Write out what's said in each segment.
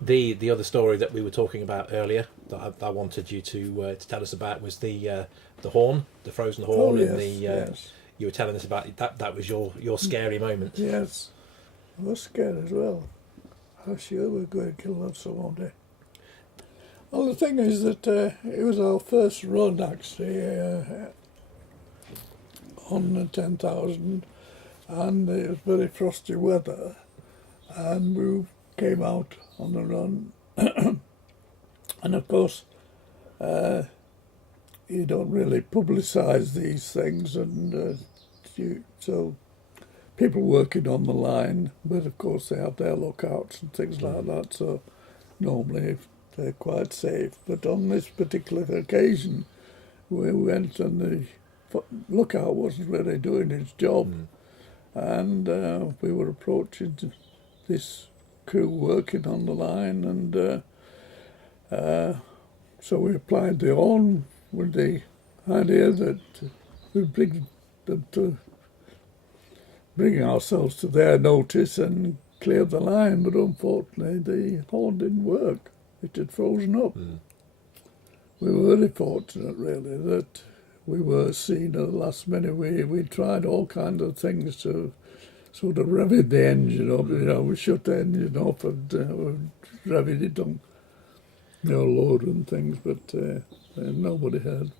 The other story that we were talking about earlier that I wanted you to tell us about was the horn, the frozen horn, yes, and yes. you were telling us about that. That was your scary moment. Yes, I was scared as well. I was sure we were going to kill that someone day. Well, the thing is that it was our first run actually on the 10,000, and it was very frosty weather, and we came out on the run, and of course you don't really publicise these things, and so people working on the line, but of course they have their lookouts and things like that, so normally they're quite safe. But on this particular occasion, we went and the lookout wasn't really doing his job, and we were approaching this crew working on the line, and so we applied the horn with the idea that we'd bring them to bring ourselves to their notice and clear the line, but unfortunately the horn didn't work. It had frozen up. We were very fortunate really that we were seen at the last minute. We tried all kinds of things to sort of revving the engine up, we shut the engine off and revving it on load and things, but nobody had.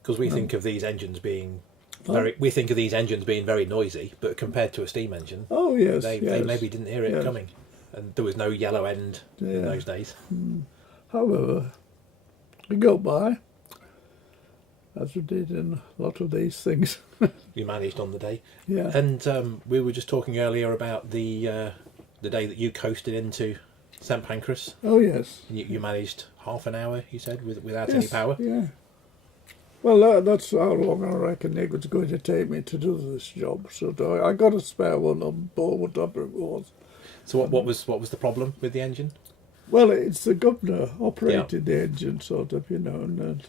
Because we think of these engines being very noisy, but compared to a steam engine, oh yes, they maybe didn't hear it coming, and there was no yellow end in those days. However, we got by, as we did in a lot of these things. You managed on the day, Yeah. And we were just talking earlier about the day that you coasted into St Pancras. Oh yes. You managed half an hour, you said, without any power. Yeah. Well, that's how long I reckon it was going to take me to do this job. So I got a spare one on board, whatever it was. So what was the problem with the engine? Well, it's the governor operated the engine, sort of, and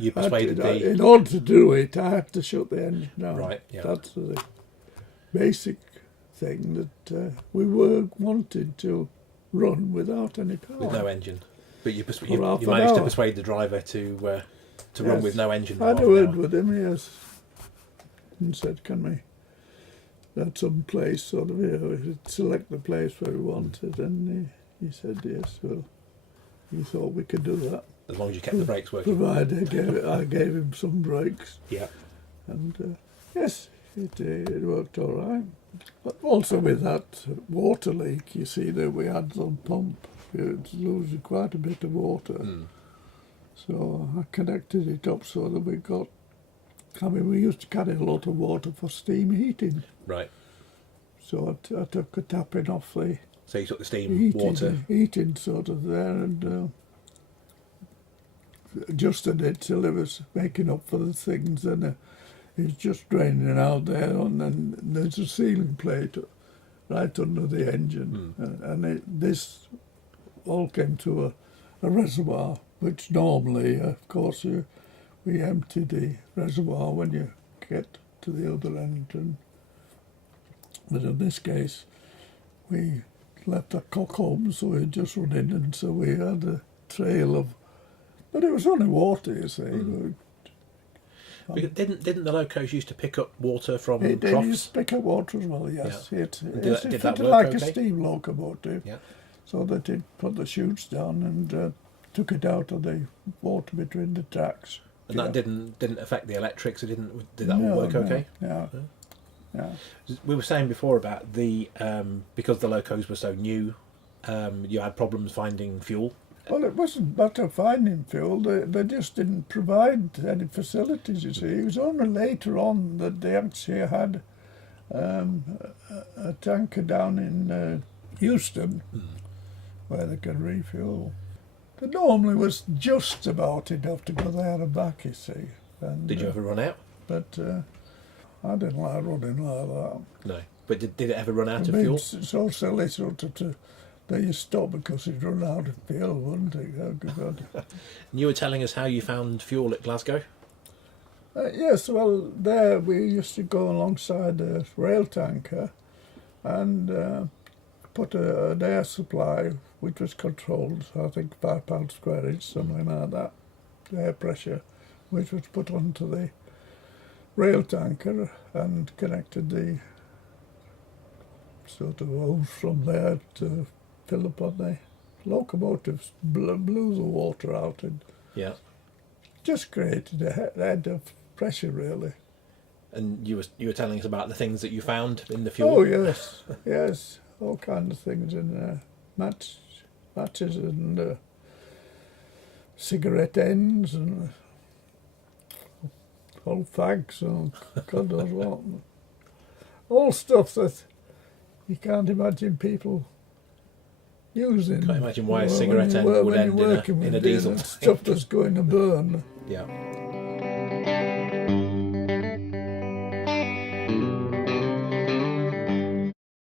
you persuaded in order to do it, I had to shut the engine down. Right, yeah. That's the basic thing that we were wanting to run without any power. With no engine. But you half an managed to hour. persuade the driver to run with no engine. I had a word with him, yes, and said, can we at some place sort of, select the place where we wanted, and he said yes, well, he thought we could do that. As long as you kept the brakes working. Provided I gave him some brakes. Yeah. And yes, it worked all right. But also with that water leak, you see that we had some pump, it was losing quite a bit of water. So I connected it up so that we used to carry a lot of water for steam heating. Right. So I took a tapping off the So you took the steam water. heating sort of there, and adjusted it till it was making up for the things, and it's just draining out there, and then there's a sealing plate right under the engine, and this all came to a reservoir, which normally, of course, we empty the reservoir when you get to the other end, but in this case we left the cock home, so we just run in, and so we had a trail of, but it was only water, you see. Because didn't the locos used to pick up water from It troughs? used to pick up water as well, yes. Yeah. It's Did that fitted work like okay? a steam locomotive, Yeah. so that it put the chutes down and took it out of the water between the tracks. And that didn't affect the electrics. Did that all work okay? Yeah. Yeah. We were saying before about the because the locos were so new, you had problems finding fuel. Well, it wasn't a matter of finding fuel. They just didn't provide any facilities, you see. It was only later on that they actually had a tanker down in Houston where they could refuel. But normally was just about enough to go there and back, you see. And, Did you ever run out? But I didn't like running like that. No. But did it ever run out of I mean, fuel? it's so silly sort of that you stop because you'd run out of fuel, wouldn't it? Oh, God. You were telling us how you found fuel at Glasgow. Yes, well, there we used to go alongside a rail tanker, and put an air supply which was controlled, I think £5 square inch, something like that, air pressure, which was put onto the rail tanker and connected the sort of hose from there to fill up on the locomotives, blew the water out and Yeah. just created a head of pressure, really. And you were telling us about the things that you found in the fuel. Oh yes, yes, all kinds of things in there, matches and cigarette ends and old fags and God knows what. All stuff that you can't imagine people using. Can't imagine why a cigarette end would end in a diesel tank. Stuff that's going to burn. Yeah.